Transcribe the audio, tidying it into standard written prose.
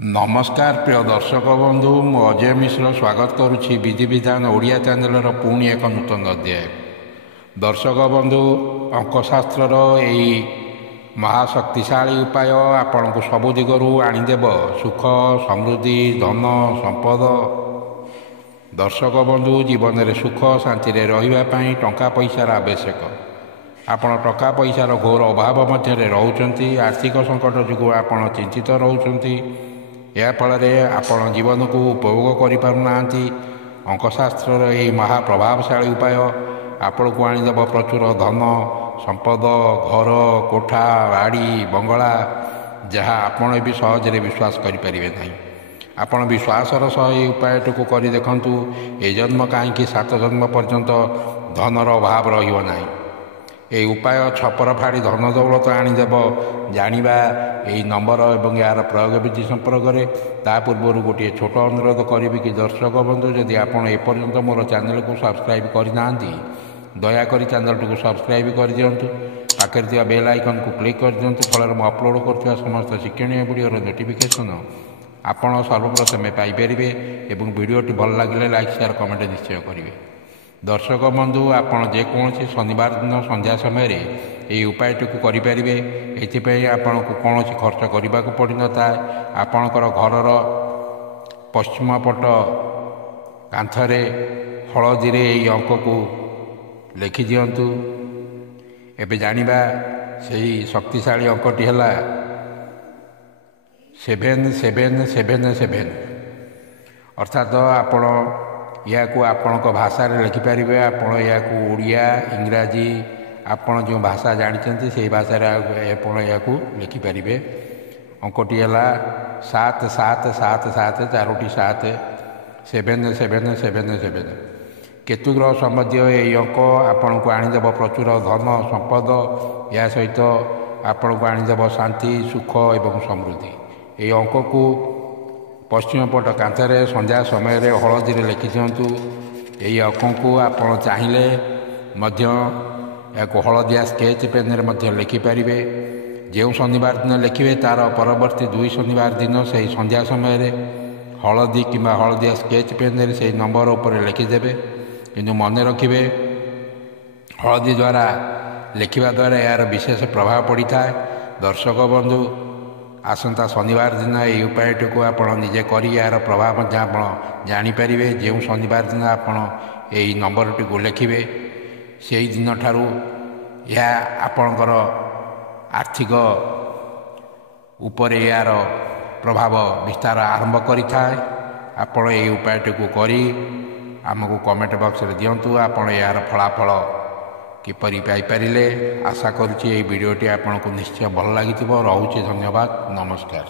नमस्कार प्रिय दर्शक बंधु मु अजय मिश्र स्वागत करुच्ची विधि विधान ओडिया चैनल पुणी एक नूतन अध्याय। दर्शक बंधु अंकशास्त्र यही महाशक्तिशाली उपाय आपण को सबु दिगरु आनीदेव सुख समृद्धि धन संपद। दर्शक बंधु जीवन में सुख शांति रही टंका पैसार आवश्यक। आपण टंका पैसार घोर अभाव मध्य रोचंती। आर्थिक संकट जो आपण चिंतित रोचंती। या फल आपण जीवन को उपभोग करें। अंकशास्त्र यही महाप्रभावशाली उपाय आपण को आनीदेव प्रचुर धन संपद घर कोठा बाड़ी बंगला जहाँ आपण भी सहजरे विश्वास करें ना। आपण विश्वासर सह ये उपाय को कर देखु। ए जन्म कहीं 7 जन्म पर्यंत धनर अभाव रहा। ये उपाय छपर फाड़ी धन दौलत आनीदेव जानिबा यही नंबर एवं यार प्रयोग विधि संपर्क में। ता पूर्व गोटे छोट अनुरोध करी कि दर्शक बंधु जदि आपड़ एपर्यंत मोर चैनल को सब्सक्राइब करना दयाकोरी चैनल को सब्सक्राइब कर दिंतु। पाखे थी बेल आइकन को क्लिक कर दिंतु। फल मैं अपलोड कर समस्त शिक्षणीय वीडियो नोटिफिकेशन आपण सर्वप्रथमे पाइपर एवं वीडियोटी भल लगे लाइक शेयर कमेंट निश्चय करेंगे। दर्शक बंधु आपण जेकोसी शनिवार दिन संध्या समय ये उपायटी को करेंगे। ये आपण को कौन खर्च करने को पड़ न था। आपणकर घरर पश्चिम पट कांथरे हलदी ये अंक को लिखि दिंतु। एबे जानिबा सही शक्तिशाली अंकटी है 7777। अर्थात आपण या आपण भाषा लिखिपारे। आपण या ओडिया इंग्राजी आपण जो भाषा जानते से भाषा या लिखिपारे। अंकटी है 7777 4टी 7 7777। केतु ग्रह संबंधी ये अंक आपण को आनीदेव प्रचुर धन संपद। या सहित आपण को आनीदेव शांति सुख एवं समृद्धि। ये अंक को पश्चिम पट कांथरे संध्या समय हलदी लिखि दिंतु। यही अंक को आपण चाहिए हलदिया स्केच पेन लिखिपारे। जो शनिवार दिन लिखे तार परवर्ती 2 शनिवार दिन से संध्या समय हलदी कि हलदिया स्केच पेन से नंबर उपर लिखिदेवे। किंतु मन रखिए हलदी द्वारा लिखा द्वारा यार विशेष प्रभाव पड़ी था। दर्शक बंधु आसंता शनिवार दिन ये उपायटी को आप निजे कर यार प्रभाव जापर। जो शनिवार दिन आपड़ यही नंबरटी को लिखे से दिन ठारू यह आपणकर आर्थिक उपरे यार प्रभाव विस्तार आरंभ करें। आपण ये उपायटी को करी आमको कमेंट बॉक्स रे दिंतु। आपण यार फलाफल किपरि पाइपारे आशा करुच्ची। ये वीडियोटी आपको निश्चय भल लगी। रोचे धन्यवाद नमस्कार।